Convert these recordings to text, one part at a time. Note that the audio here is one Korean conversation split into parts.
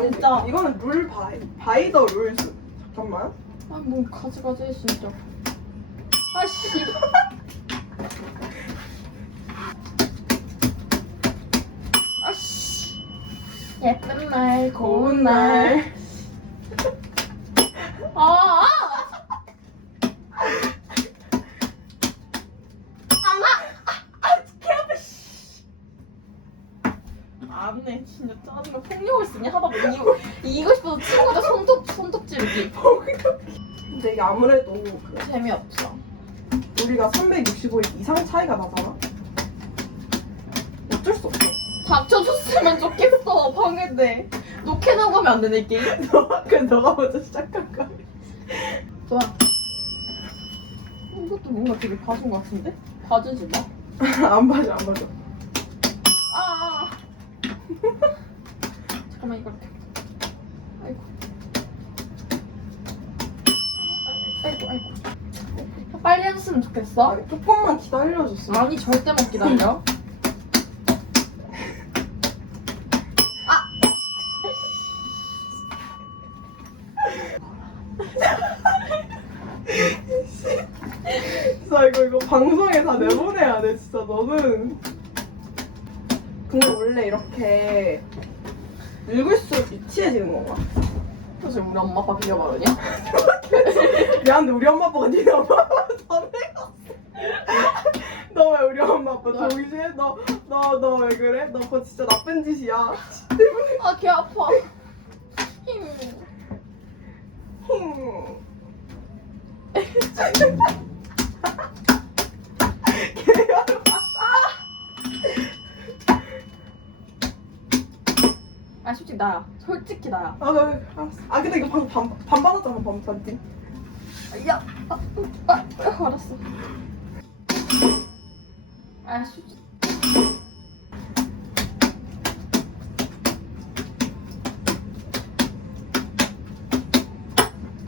진짜. 이거는 룰 바이 바이 더 룰스. 잠깐만. 아뭐 가지가지 해 진짜. 아씨. 아씨. 예쁜 날 고운 날. 아. 아! 안돼 진짜 짜증나 폭력을 쓰니 하다 보니 이거 이기고 싶어서 친구들 손톱 손톱 찌르기 근데 이게 아무래도 그 재미없어 우리가 365일 이상 차이가 나잖아. 어쩔 수 없어. 닥쳐줬으면 좋겠어 방해돼 노캐나고 하면 안 되네 이 게임 너가 그 너가 먼저 시작할 거야. 좋아 이것도 뭔가 되게 봐준 것 같은데? 봐주지 마 안 봐줘 안 봐줘. 아. 잠깐만 이거 이렇게. 아이고. 아이고. 빨리 했으면 좋겠어. 아니, 조금만 기다려줬어. 아니 절대 못 기다려. 진짜 이거 이거 방송에 다 내보내야 돼 진짜 너는. 근데 원래 이렇게 늙을수록 유치해지는 건가? 그래서 우리 엄마 아빠 비교 바르냐? 미안한데 우리 엄마 아빠가 니네 엄마 아빠 전에 갔어. 너 왜 우리 엄마 아빠 왜? 동시에 너너 너 왜 그래? 너 그거 진짜 나쁜 짓이야. 아귀 아파. 힘. 힝. 아 솔직히 나야. 솔직히 나야. 아, 그래, 알았어. 아 근데 이거 방금 반, 반 받았잖아 반 반띵. 야. 아, 아, 아 알았어. 아 솔직히.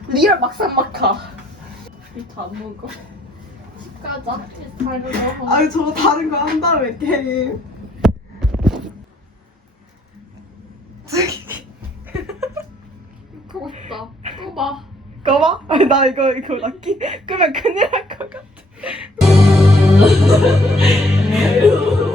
리얼 막상 막하. 안 먹어. 집 가자. 다른 거. 아니 저거 다른 거 한 다음에 게임. 보고 싶다. 또 봐. 꺼봐. 아니 나 이거 이거 나 끼, 끄면 큰일 날 것 같아.